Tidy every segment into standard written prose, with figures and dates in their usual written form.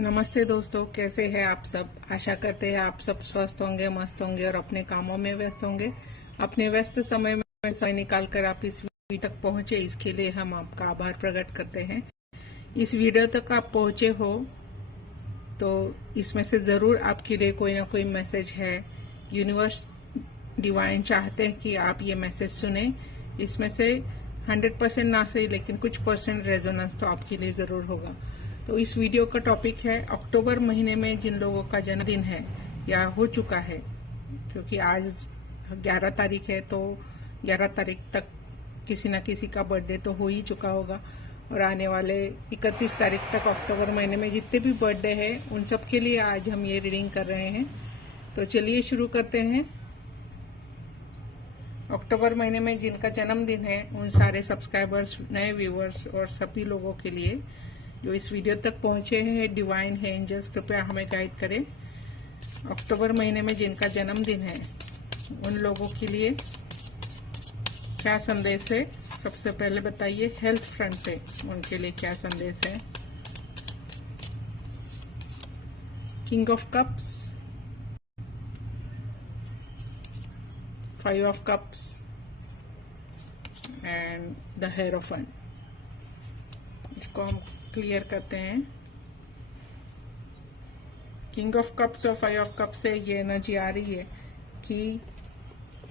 नमस्ते दोस्तों, कैसे हैं आप सब। आशा करते हैं आप सब स्वस्थ होंगे, मस्त होंगे और अपने कामों में व्यस्त होंगे। अपने व्यस्त समय में समय निकालकर आप इस वीडियो तक पहुंचे, इसके लिए हम आपका आभार प्रकट करते हैं। इस वीडियो तक आप पहुंचे हो तो इसमें से ज़रूर आपके लिए कोई ना कोई मैसेज है। यूनिवर्स डिवाइन चाहते हैं कि आप ये मैसेज सुने। इसमें से 100% ना सही, लेकिन कुछ परसेंट रेजोनेंस तो आपके लिए ज़रूर होगा। तो इस वीडियो का टॉपिक है अक्टूबर महीने में जिन लोगों का जन्मदिन है या हो चुका है, क्योंकि आज 11 तारीख है, तो 11 तारीख तक किसी न किसी का बर्थडे तो हो ही चुका होगा। और आने वाले 31 तारीख तक अक्टूबर महीने में जितने भी बर्थडे हैं उन सब के लिए आज हम ये रीडिंग कर रहे हैं। तो चलिए शुरू करते हैं। अक्टूबर महीने में जिनका जन्मदिन है उन सारे सब्सक्राइबर्स, नए व्यूअर्स और सभी लोगों के लिए जो इस वीडियो तक पहुंचे हैं, डिवाइन है, एंजल्स कृपया हमें गाइड करें। अक्टूबर महीने में जिनका जन्मदिन है उन लोगों के लिए क्या संदेश है, सबसे पहले बताइए। हेल्थ फ्रंट पे उनके लिए क्या संदेश है। King of cups, 5 of cups and the hierophant. इसको हम क्लियर करते हैं। किंग ऑफ कप्स और 5 ऑफ कप्स से ये एनर्जी आ रही है कि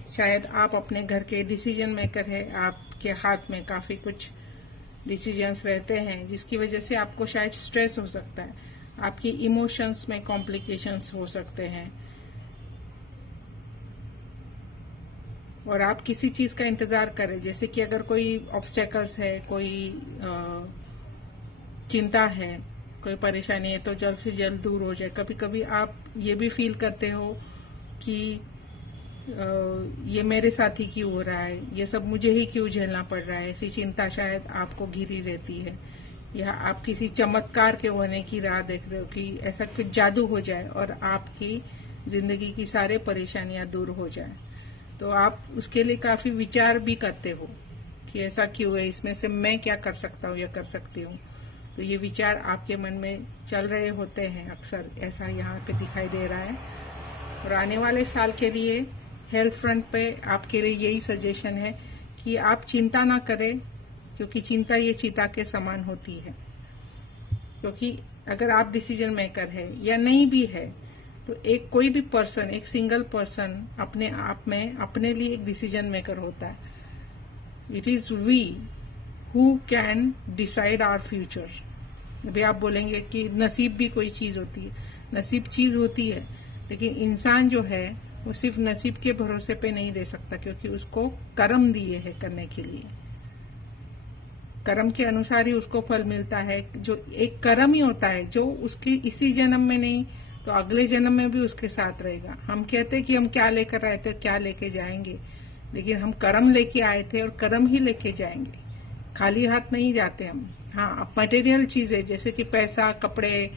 शायद आप अपने घर के डिसीजन मेकर है, आपके हाथ में काफी कुछ डिसीजंस रहते हैं जिसकी वजह से आपको शायद स्ट्रेस हो सकता है, आपकी इमोशंस में कॉम्प्लिकेशंस हो सकते हैं और आप किसी चीज का इंतजार करें। जैसे कि अगर कोई ऑब्स्टेकल्स है, कोई चिंता है, कोई परेशानी है तो जल्द से जल्द दूर हो जाए। कभी कभी आप ये भी फील करते हो कि ये मेरे साथ ही क्यों हो रहा है, ये सब मुझे ही क्यों झेलना पड़ रहा है, ऐसी चिंता शायद आपको घिरी रहती है। या आप किसी चमत्कार के होने की राह देख रहे हो कि ऐसा कुछ जादू हो जाए और आपकी जिंदगी की सारे परेशानियां दूर हो जाए। तो आप उसके लिए काफी विचार भी करते हो कि ऐसा क्यों है, इसमें से मैं क्या कर सकता हूँ या कर सकती हूँ। तो ये विचार आपके मन में चल रहे होते हैं, अक्सर ऐसा यहाँ पे दिखाई दे रहा है। और आने वाले साल के लिए हेल्थ फ्रंट पे आपके लिए यही सजेशन है कि आप चिंता ना करें, क्योंकि चिंता ये चिता के समान होती है। क्योंकि अगर आप डिसीजन मेकर है या नहीं भी है तो एक कोई भी पर्सन, एक सिंगल पर्सन अपने आप में अपने लिए एक डिसीजन मेकर होता है। It is we who can decide our future. अभी आप बोलेंगे कि नसीब भी कोई चीज होती है, नसीब चीज होती है, लेकिन इंसान जो है वो सिर्फ नसीब के भरोसे पे नहीं रह सकता, क्योंकि उसको कर्म दिए हैं करने के लिए। कर्म के अनुसार ही उसको फल मिलता है। जो एक कर्म ही होता है जो उसके इसी जन्म में नहीं तो अगले जन्म में भी उसके साथ रहेगा। हम कहते हैं कि हम क्या लेकर आए थे, क्या लेके जाएंगे, लेकिन हम कर्म लेके आए थे और कर्म ही लेके जाएंगे। खाली हाथ नहीं जाते हम। हाँ, मटेरियल चीजें जैसे कि पैसा, कपड़े,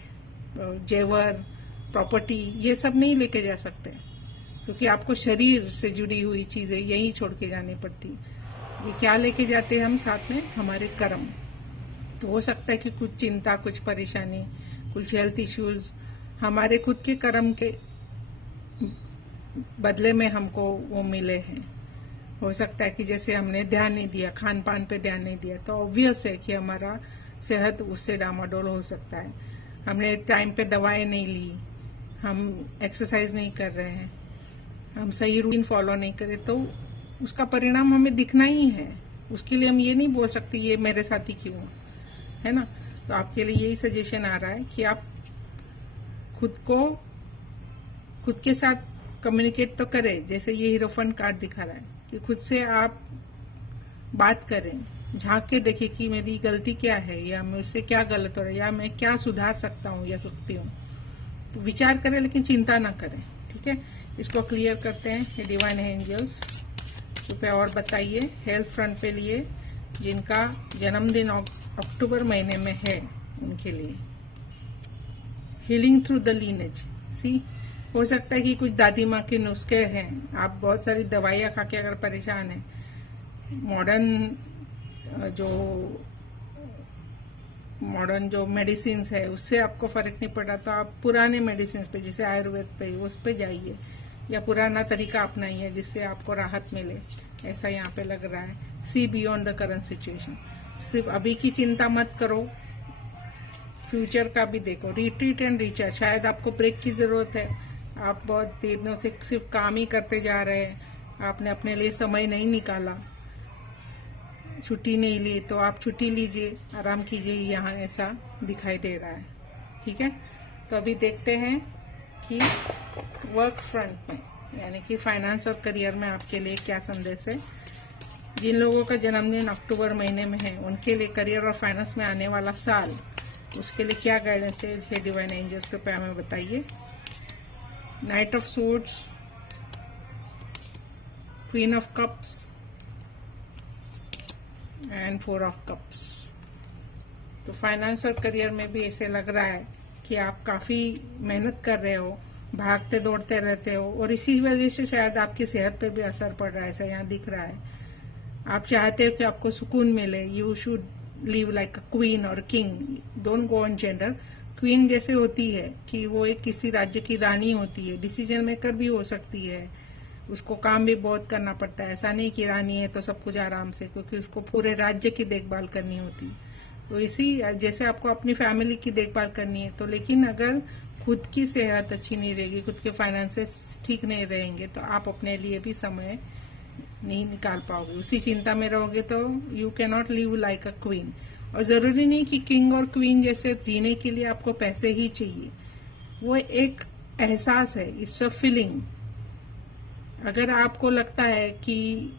जेवर, प्रॉपर्टी, ये सब नहीं लेके जा सकते, क्योंकि आपको शरीर से जुड़ी हुई चीजें यही छोड़ के जानी पड़ती। ये क्या लेके जाते हैं हम साथ में? हमारे कर्म। तो हो सकता है कि कुछ चिंता, कुछ परेशानी, कुछ हेल्थ इश्यूज हमारे खुद के कर्म के बदले में हमको वो मिले हैं। हो सकता है कि जैसे हमने ध्यान नहीं दिया, खान पान पे ध्यान नहीं दिया, तो ऑब्वियस है कि हमारा सेहत उससे डामाडोल हो सकता है। हमने टाइम पे दवाएं नहीं ली, हम एक्सरसाइज नहीं कर रहे हैं, हम सही रूटीन फॉलो नहीं करें, तो उसका परिणाम हमें दिखना ही है। उसके लिए हम ये नहीं बोल सकते ये मेरे साथ ही क्यों है ना। तो आपके लिए यही सजेशन आ रहा है कि आप खुद के साथ कम्युनिकेट तो करें। जैसे ये हीरोफंट कार्ड दिखा रहा है कि खुद से आप बात करें, झांक के देखिए कि मेरी गलती क्या है या मुझसे क्या गलत हो रहा है या मैं क्या सुधार सकता हूँ या सकती हूँ। तो विचार करें लेकिन चिंता ना करें, ठीक है। इसको क्लियर करते हैं। डिवाइन एंजल्स कृपया और बताइए हेल्थ फ्रंट पे लिए जिनका जन्मदिन अक्टूबर महीने में है उनके लिए। Healing through the lineage. See, हो सकता है कि कुछ दादी माँ के नुस्खे हैं, आप बहुत सारी दवाइयाँ खा के अगर परेशान हैं, मॉडर्न जो मॉडर्न जो मेडिसिन है उससे आपको फर्क नहीं पड़ा तो आप पुराने मेडिसिन पे, जैसे आयुर्वेद पे, उस पे जाइए या पुराना तरीका अपनाइए जिससे आपको राहत मिले। ऐसा यहाँ पे लग रहा है। See beyond the current situation. सिर्फ अभी की चिंता मत करो, फ्यूचर का भी देखो। रिट्रीट एंड रिचार्ज, शायद आपको ब्रेक की जरूरत है। आप बहुत दिनों से सिर्फ काम ही करते जा रहे हैं, आपने अपने लिए समय नहीं निकाला, छुट्टी नहीं ली, तो आप छुट्टी लीजिए, आराम कीजिए, यहाँ ऐसा दिखाई दे रहा है। ठीक है, तो अभी देखते हैं कि वर्क फ्रंट में, यानी कि फाइनेंस और करियर में आपके लिए क्या संदेश है। जिन लोगों का जन्मदिन अक्टूबर महीने में है उनके लिए करियर और फाइनेंस में आने वाला साल, उसके लिए क्या गाइडेंस है, ये डिवाइन एंजल्स कृपया हमें बताइए। Night of swords, queen of cups and 4 of cups. तो फाइनेंस और करियर में भी ऐसे लग रहा है कि आप काफी मेहनत कर रहे हो, भागते दौड़ते रहते हो, और इसी वजह से शायद आपकी सेहत पे भी असर पड़ रहा है, ऐसा यहाँ दिख रहा है। आप चाहते हो कि आपको सुकून मिले, you should live like a queen और king, don't go on gender. Queen जैसे होती है कि वो एक किसी राज्य की रानी होती है, डिसीजन मेकर भी हो सकती है, उसको काम भी बहुत करना पड़ता है। ऐसा नहीं कि रानी है तो सब कुछ आराम से, क्योंकि उसको पूरे राज्य की देखभाल करनी होती है। तो इसी जैसे आपको अपनी फैमिली की देखभाल करनी है, तो लेकिन अगर खुद की सेहत अच्छी नहीं रहेगी, खुद के फाइनेंसेस ठीक नहीं रहेंगे, तो आप अपने लिए भी समय नहीं निकाल पाओगे। उसी चिंता में रहोगे तो you can not live like a queen. और जरूरी नहीं कि किंग और क्वीन जैसे जीने के लिए आपको पैसे ही चाहिए, वो एक एहसास है, इट्स अ फीलिंग। अगर आपको लगता है कि,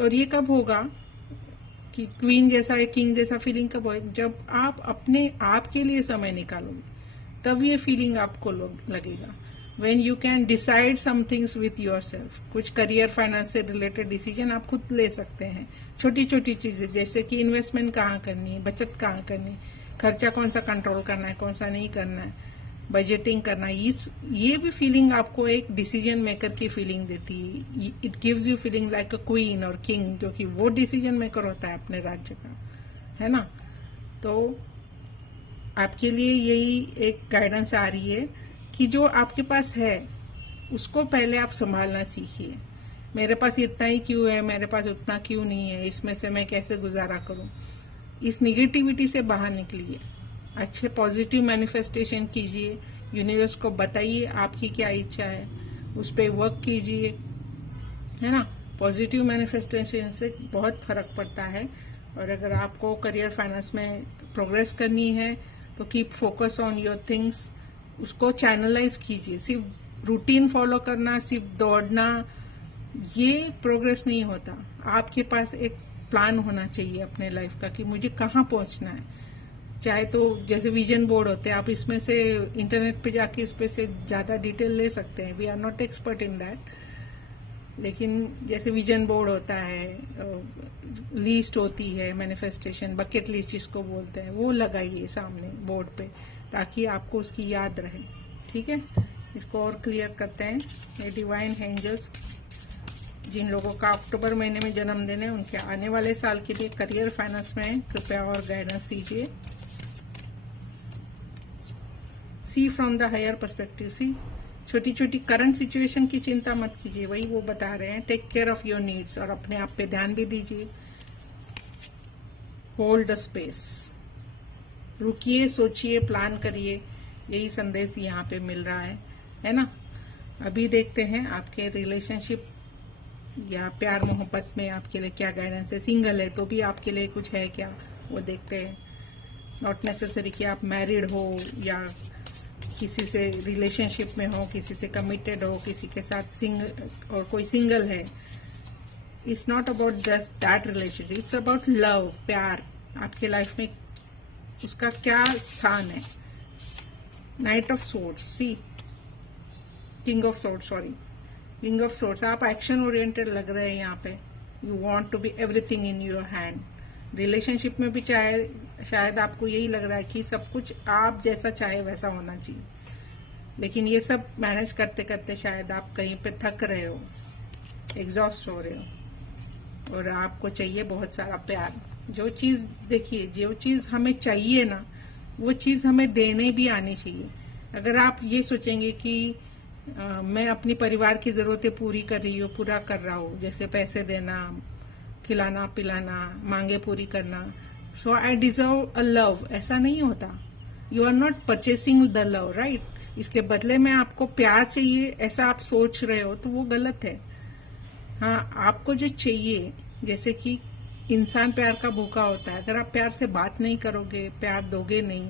और ये कब होगा कि क्वीन जैसा या किंग जैसा फीलिंग कब होगा, जब आप अपने आप के लिए समय निकालोगे, तब ये फीलिंग आपको लगेगा। when you can decide some things with yourself, कुछ करियर फाइनेंस से रिलेटेड डिसीजन आप खुद ले सकते हैं। छोटी छोटी चीजें जैसे कि इन्वेस्टमेंट कहाँ करनी है, बचत कहाँ करनी है, खर्चा कौन सा कंट्रोल करना है, कौन सा नहीं करना है, बजटिंग करना है, ये भी फीलिंग आपको एक डिसीजन मेकर की फीलिंग देती है। It gives you feeling like a queen और किंग, क्योंकि वो डिसीजन मेकर होता है अपने राज्य का, है ना। तो आपके लिए यही एक गाइडेंस आ रही है कि जो आपके पास है उसको पहले आप संभालना सीखिए। मेरे पास इतना ही क्यों है, मेरे पास उतना क्यों नहीं है, इसमें से मैं कैसे गुजारा करूं। इस निगेटिविटी से बाहर निकलिए, अच्छे पॉजिटिव मैनिफेस्टेशन कीजिए, यूनिवर्स को बताइए आपकी क्या इच्छा है, उस पर वर्क कीजिए, है ना। पॉजिटिव मैनिफेस्टेशन से बहुत फर्क पड़ता है। और अगर आपको करियर फाइनेंस में प्रोग्रेस करनी है तो keep focus on your things, उसको चैनलाइज कीजिए। सिर्फ रूटीन फॉलो करना, सिर्फ दौड़ना, ये प्रोग्रेस नहीं होता। आपके पास एक प्लान होना चाहिए अपने लाइफ का कि मुझे कहाँ पहुंचना है। चाहे तो जैसे विजन बोर्ड होते हैं, आप इसमें से इंटरनेट पे जाके इस पे से ज़्यादा डिटेल ले सकते हैं। We are not expert in that, लेकिन जैसे विजन बोर्ड होता है, लिस्ट होती है, मैनिफेस्टेशन बकेट लिस्ट जिसको बोलते हैं, वो लगाइए सामने बोर्ड पे ताकि आपको उसकी याद रहे। ठीक है, इसको और क्लियर करते हैं। ये डिवाइन एंजल्स जिन लोगों का अक्टूबर महीने में जन्मदिन है उनके आने वाले साल के लिए करियर फाइनेंस में कृपया और गाइडेंस दीजिए। सी फ्रॉम द हायर पर्सपेक्टिव। सी, छोटी छोटी करंट सिचुएशन की चिंता मत कीजिए, वही वो बता रहे हैं। Take care of your needs, और अपने आप पे ध्यान भी दीजिए। होल्ड द स्पेस, रुकिए, सोचिए, प्लान करिए, यही संदेश यहाँ पे मिल रहा है ना। अभी देखते हैं आपके रिलेशनशिप या प्यार मोहब्बत में आपके लिए क्या गाइडेंस है। सिंगल है तो भी आपके लिए कुछ है क्या, वो देखते हैं। नॉट नेसेसरी कि आप मैरिड हो या किसी से रिलेशनशिप में हो, किसी से कमिटेड हो, किसी के साथ सिंगल और कोई सिंगल है। It's not about just that relationship, it's about love, प्यार। आपके लाइफ में उसका क्या स्थान है। Knight of swords, see king of swords, sorry king of swords. आप एक्शन ओरिएंटेड लग रहे हैं यहाँ पे। You want to be everything in your hand. Relationship में भी चाहे शायद आपको यही लग रहा है कि सब कुछ आप जैसा चाहे वैसा होना चाहिए, लेकिन ये सब मैनेज करते करते शायद आप कहीं पे थक रहे हो, एग्जॉस्ट हो रहे हो, और आपको चाहिए बहुत सारा प्यार। जो चीज देखिए, जो चीज हमें चाहिए ना, वो चीज़ हमें देने भी आनी चाहिए। अगर आप ये सोचेंगे कि मैं अपनी परिवार की ज़रूरतें पूरी कर रही हूँ, पूरा कर रहा हूँ, जैसे पैसे देना, खिलाना पिलाना, मांगे पूरी करना, सो आई डिजर्व अ लव, ऐसा नहीं होता। You are not purchasing the love, right. इसके बदले में आपको प्यार चाहिए, ऐसा आप सोच रहे हो तो वो गलत है। हाँ, आपको जो चाहिए, जैसे कि इंसान प्यार का भूखा होता है, अगर आप प्यार से बात नहीं करोगे, प्यार दोगे नहीं,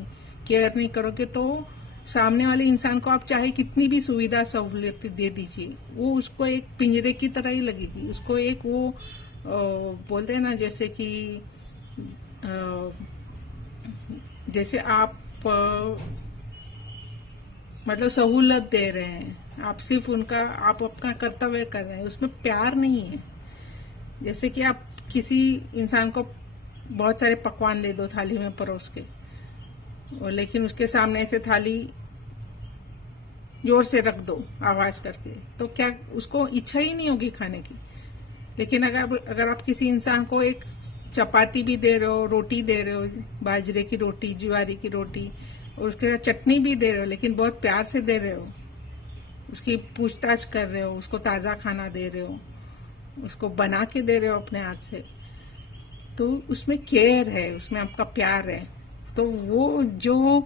केयर नहीं करोगे, तो सामने वाले इंसान को आप चाहे कितनी भी सुविधा सहूलियत दे दीजिए, वो उसको एक पिंजरे की तरह ही लगेगी। उसको एक वो बोलते हैं ना, जैसे कि जैसे आप मतलब सहूलत दे रहे हैं, आप सिर्फ उनका, आप अपना कर्तव्य कर रहे हैं, उसमें प्यार नहीं है। जैसे कि आप किसी इंसान को बहुत सारे पकवान दे दो थाली में परोस के, और लेकिन उसके सामने ऐसे थाली जोर से रख दो आवाज करके, तो क्या उसको इच्छा ही नहीं होगी खाने की। लेकिन अगर आप किसी इंसान को एक चपाती भी दे रहे हो, रोटी दे रहे हो, बाजरे की रोटी, ज्वारी की रोटी, और उसके साथ चटनी भी दे रहे हो, लेकिन बहुत प्यार से दे रहे हो, उसकी पूछताछ कर रहे हो, उसको ताज़ा खाना दे रहे हो, उसको बना के दे रहे हो अपने हाथ से, तो उसमें केयर है, उसमें आपका प्यार है। तो वो जो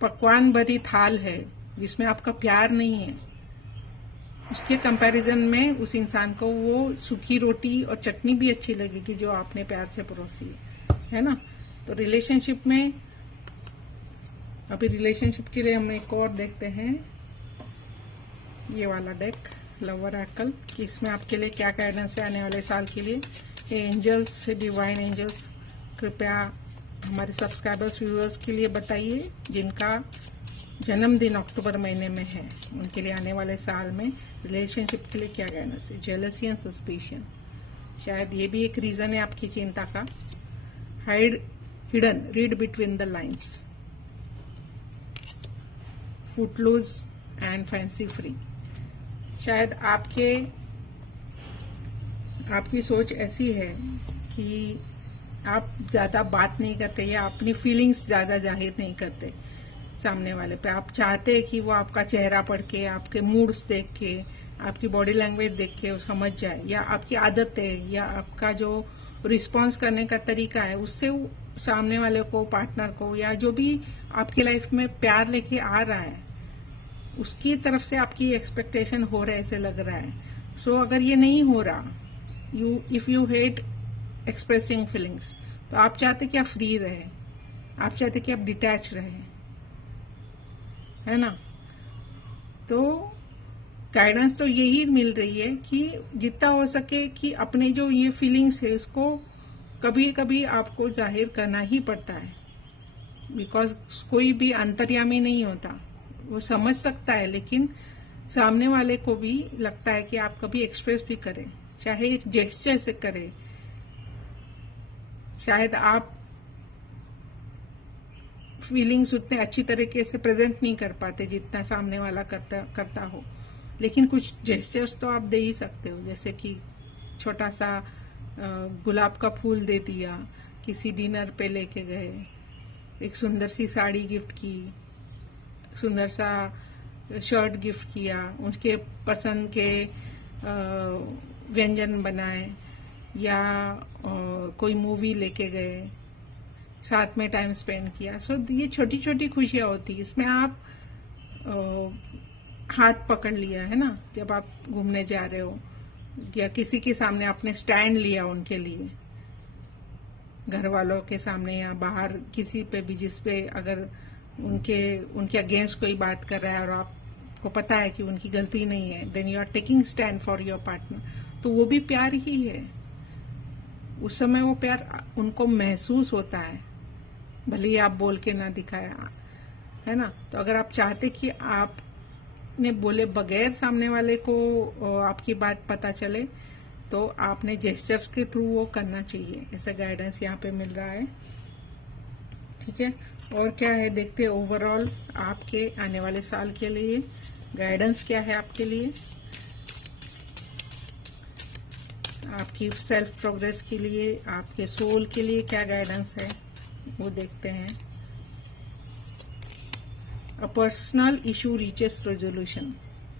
पकवान भरी थाल है जिसमें आपका प्यार नहीं है, उसके कंपैरिजन में उस इंसान को वो सूखी रोटी और चटनी भी अच्छी लगेगी जो आपने प्यार से परोसी है ना। तो रिलेशनशिप में, अभी रिलेशनशिप के लिए हम एक और देखते हैं, ये वाला डेक, लव ऑरेकल, कि इसमें आपके लिए क्या गाइडेंस है आने वाले साल के लिए। एंजल्स, डिवाइन एंजल्स, कृपया हमारे सब्सक्राइबर्स, व्यूअर्स के लिए बताइए जिनका जन्मदिन अक्टूबर महीने में है, उनके लिए आने वाले साल में रिलेशनशिप के लिए क्या गाइडेंस है। जेलसी एंड सस्पिशन, शायद ये भी एक रीजन है आपकी चिंता का। Hidden, read between the lines, footloose and fancy free, शायद आपकी सोच ऐसी है कि आप ज्यादा बात नहीं करते या अपनी फीलिंग्स ज्यादा जाहिर नहीं करते सामने वाले पे। आप चाहते हैं कि वो आपका चेहरा पढ़ के, आपके मूड्स देख के, आपकी बॉडी लैंग्वेज देख के वो समझ जाए, या आपकी आदत है या आपका जो रिस्पॉन्स करने का तरीका है, उससे सामने वाले को, पार्टनर को, या जो भी आपकी लाइफ में प्यार लेके आ रहा है, उसकी तरफ से आपकी एक्सपेक्टेशन हो रहा है, ऐसे लग रहा है। सो अगर ये नहीं हो रहा, if you hate expressing feelings, तो आप चाहते कि आप फ्री रहे, आप चाहते कि आप डिटैच रहे, है ना। तो गाइडेंस तो यही मिल रही है कि जितना हो सके कि अपने जो ये फीलिंग्स है उसको कभी कभी आपको जाहिर करना ही पड़ता है, बिकॉज कोई भी अंतर्यामी नहीं होता, वो समझ सकता है, लेकिन सामने वाले को भी लगता है कि आप कभी एक्सप्रेस भी करें, चाहे एक जेस्चर से करें। शायद आप फीलिंग्स उतने अच्छी तरीके से प्रेजेंट नहीं कर पाते जितना सामने वाला करता हो, लेकिन कुछ जेस्चर्स तो आप दे ही सकते हो, जैसे कि छोटा सा गुलाब का फूल दे दिया, किसी डिनर पे लेके गए, एक सुंदर सी साड़ी गिफ्ट की, सुंदर सा शर्ट गिफ्ट किया, उनके पसंद के व्यंजन बनाए, या कोई मूवी लेके गए, साथ में टाइम स्पेंड किया। सो ये छोटी छोटी खुशियाँ होती है, इसमें आप हाथ पकड़ लिया, है ना, जब आप घूमने जा रहे हो, या किसी के सामने आपने स्टैंड लिया उनके लिए, घर वालों के सामने या बाहर किसी पे भी, जिस पे अगर उनके अगेंस्ट कोई बात कर रहा है और आपको पता है कि उनकी गलती नहीं है, then you are taking stand for your partner, तो वो भी प्यार ही है। उस समय वो प्यार उनको महसूस होता है, भले ही आप बोल के ना दिखाया, है ना। तो अगर आप चाहते कि आपने बोले बगैर सामने वाले को आपकी बात पता चले, तो आपने जेस्चर्स के थ्रू वो करना चाहिए, ऐसा गाइडेंस यहाँ पे मिल रहा है। ठीक है, और क्या है देखते हैं ओवरऑल आपके आने वाले साल के लिए गाइडेंस क्या है आपके लिए, आपकी सेल्फ प्रोग्रेस के लिए, आपके सोल के लिए क्या गाइडेंस है वो देखते हैं। A personal issue reaches resolution.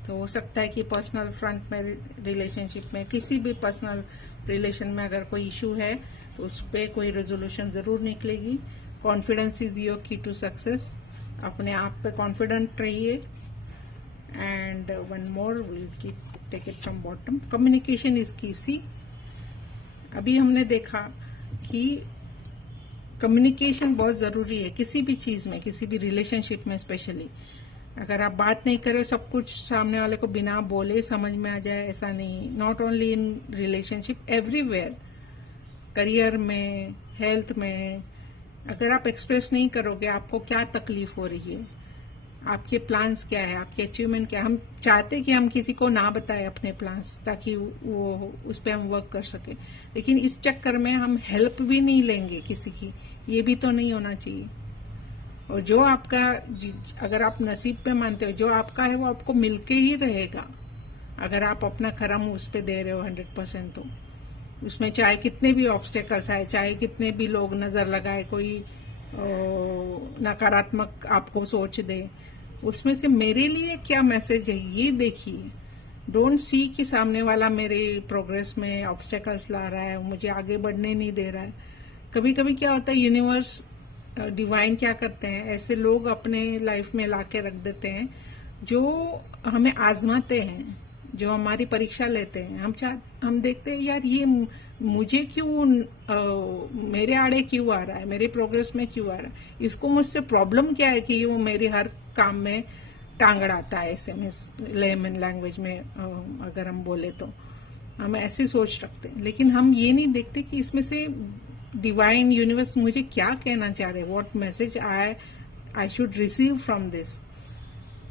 तो हो सकता है कि पर्सनल फ्रंट में, रिलेशनशिप में, किसी भी पर्सनल रिलेशन में अगर कोई इशू है तो उस पर कोई रेजोल्यूशन ज़रूर निकलेगी। Confidence is your key to success. अपने आप पे कॉन्फिडेंट रहिए। And one more, will keep take it from bottom, communication is key. See, अभी हमने देखा कि कम्युनिकेशन बहुत ज़रूरी है किसी भी चीज़ में, किसी भी रिलेशनशिप में स्पेशली। अगर आप बात नहीं करें, सब कुछ सामने वाले को बिना बोले समझ में आ जाए, ऐसा नहीं। Not only in relationship, everywhere, career में, हेल्थ में, अगर आप एक्सप्रेस नहीं करोगे आपको क्या तकलीफ हो रही है, आपके प्लान्स क्या है, आपके अचीवमेंट क्या है। हम चाहते कि हम किसी को ना बताएं अपने प्लान्स, ताकि वो उस पर हम वर्क कर सके, लेकिन इस चक्कर में हम हेल्प भी नहीं लेंगे किसी की। ये भी तो नहीं होना चाहिए। और जो आपका, अगर आप नसीब पे मानते हो, जो आपका है वो आपको मिलके ही रहेगा। अगर आप अपना खरा मुंह उस पर दे रहे हो 100%, तो उसमें चाहे कितने भी ऑब्स्टेकल्स आए, चाहे कितने भी लोग नज़र लगाए, कोई नकारात्मक आपको सोच दे, उसमें से मेरे लिए क्या मैसेज है ये देखिए। डोंट सी कि सामने वाला मेरे प्रोग्रेस में ऑब्स्टेकल्स ला रहा है, मुझे आगे बढ़ने नहीं दे रहा है। कभी कभी क्या होता है, यूनिवर्स, डिवाइन क्या करते हैं, ऐसे लोग अपने लाइफ में ला के रख देते हैं जो हमें आजमाते हैं, जो हमारी परीक्षा लेते हैं। हम देखते हैं यार ये मुझे क्यों, मेरे आड़े क्यों आ रहा है, मेरे प्रोग्रेस में क्यों आ रहा है, इसको मुझसे प्रॉब्लम क्या है कि वो मेरे हर काम में टांग अड़ाता है। ऐसे में लेमन लैंग्वेज में अगर हम बोले तो हम ऐसी सोच रखते हैं, लेकिन हम ये नहीं देखते कि इसमें से डिवाइन, यूनिवर्स मुझे क्या कहना चाह रहे हैं, what message I should receive from this.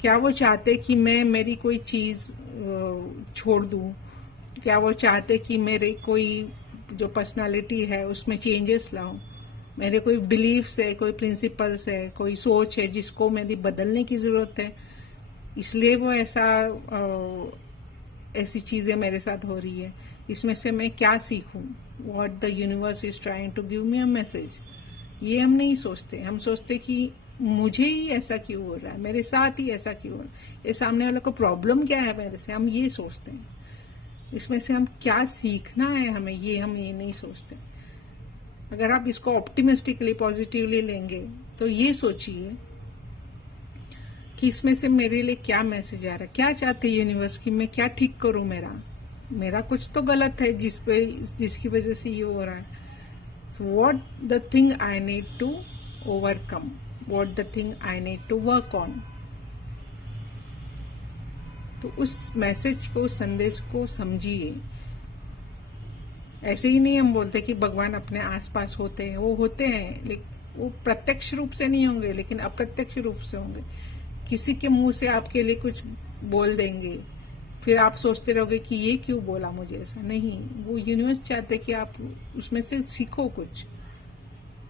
क्या वो चाहते कि मैं मेरी कोई चीज़ छोड़ दूं, क्या वो चाहते कि मेरे कोई जो पर्सनालिटी है उसमें चेंजेस लाऊं, मेरे कोई बिलीफ्स है, कोई प्रिंसिपल्स है, कोई सोच है जिसको मेरी बदलने की ज़रूरत है, इसलिए वो ऐसी चीज़ें मेरे साथ हो रही है। इसमें से मैं क्या सीखूं, what the universe is trying to give me a message. ये हम नहीं सोचते। हम सोचते कि मुझे ही ऐसा क्यों हो रहा है, मेरे साथ ही ऐसा क्यों हो रहा है, ये सामने वाले को प्रॉब्लम क्या है मेरे से, हम ये सोचते हैं। इसमें से हम क्या सीखना है हमें, ये हम ये नहीं सोचते। अगर आप इसको ऑप्टिमिस्टिकली, पॉजिटिवली लेंगे तो ये सोचिए कि इसमें से मेरे लिए क्या मैसेज आ रहा है, क्या चाहते यूनिवर्स की मैं क्या ठीक करूं, मेरा कुछ तो गलत है जिसकी वजह से ये हो रहा है। What the thing I need to overcome, what the thing I need to work on. तो उस मैसेज को, संदेश को समझिए। ऐसे ही नहीं हम बोलते कि भगवान अपने आसपास होते हैं, वो होते हैं, लेकिन वो प्रत्यक्ष रूप से नहीं होंगे, लेकिन अप्रत्यक्ष रूप से होंगे। किसी के मुंह से आपके लिए कुछ बोल देंगे, फिर आप सोचते रहोगे कि ये क्यों बोला मुझे, ऐसा नहीं। वो यूनिवर्स चाहते कि आप उसमें से सीखो कुछ,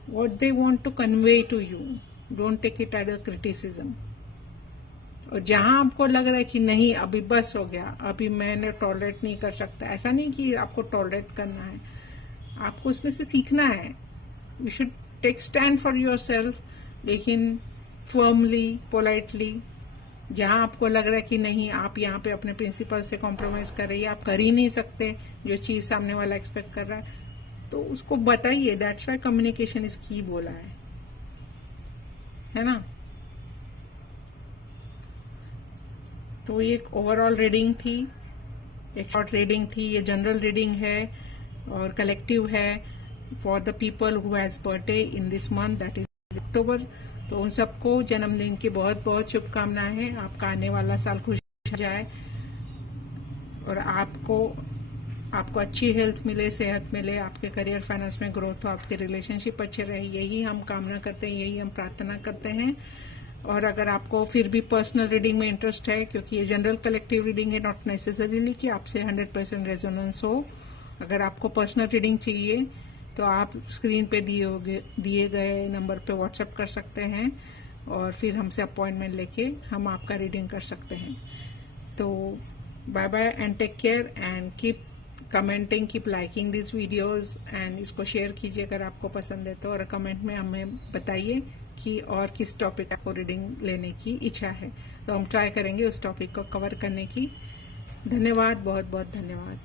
what they want to convey to you. Don't take it as a criticism. और जहां आपको लग रहा है कि नहीं अभी बस हो गया, अभी मैंने टॉलरेट नहीं कर सकता, ऐसा नहीं कि आपको टॉलरेट करना है, आपको उसमें से सीखना है। You should take stand for yourself, लेकिन फर्मली, पोलाइटली। जहां आपको लग रहा है कि नहीं आप यहाँ पे अपने प्रिंसिपल से कॉम्प्रोमाइज कर रही है, आप कर ही नहीं सकते जो चीज सामने वाला एक्सपेक्ट कर रहा है, तो उसको बताइए। दैट्स व्हाई कम्युनिकेशन इज की बोला है ना। तो ये एक ओवरऑल रीडिंग थी, एक शॉर्ट रीडिंग थी। ये जनरल रीडिंग है और कलेक्टिव है for the people who has birthday in this month, that is अक्टूबर। तो उन सबको जन्मदिन की बहुत बहुत शुभकामनाएं हैं। आपका आने वाला साल खुश जाए और आपको अच्छी हेल्थ मिले, सेहत मिले, आपके करियर, फाइनेंस में ग्रोथ हो, आपके रिलेशनशिप अच्छे रहे, यही हम कामना करते हैं, यही हम प्रार्थना करते हैं। और अगर आपको फिर भी पर्सनल रीडिंग में इंटरेस्ट है, क्योंकि ये जनरल कलेक्टिव रीडिंग है, नॉट नेसेसरीली कि आपसे 100% रेजोनेंस हो। अगर आपको पर्सनल रीडिंग चाहिए तो आप स्क्रीन पे दिए गए नंबर पे व्हाट्सएप कर सकते हैं और फिर हमसे अपॉइंटमेंट लेके हम आपका रीडिंग कर सकते हैं। तो bye bye and take care and keep commenting, keep liking this videos and इसको शेयर कीजिए अगर आपको पसंद है तो, और कमेंट में हमें बताइए कि और किस टॉपिक को रीडिंग लेने की इच्छा है, तो हम ट्राई करेंगे उस टॉपिक को कवर करने की। धन्यवाद, बहुत बहुत धन्यवाद।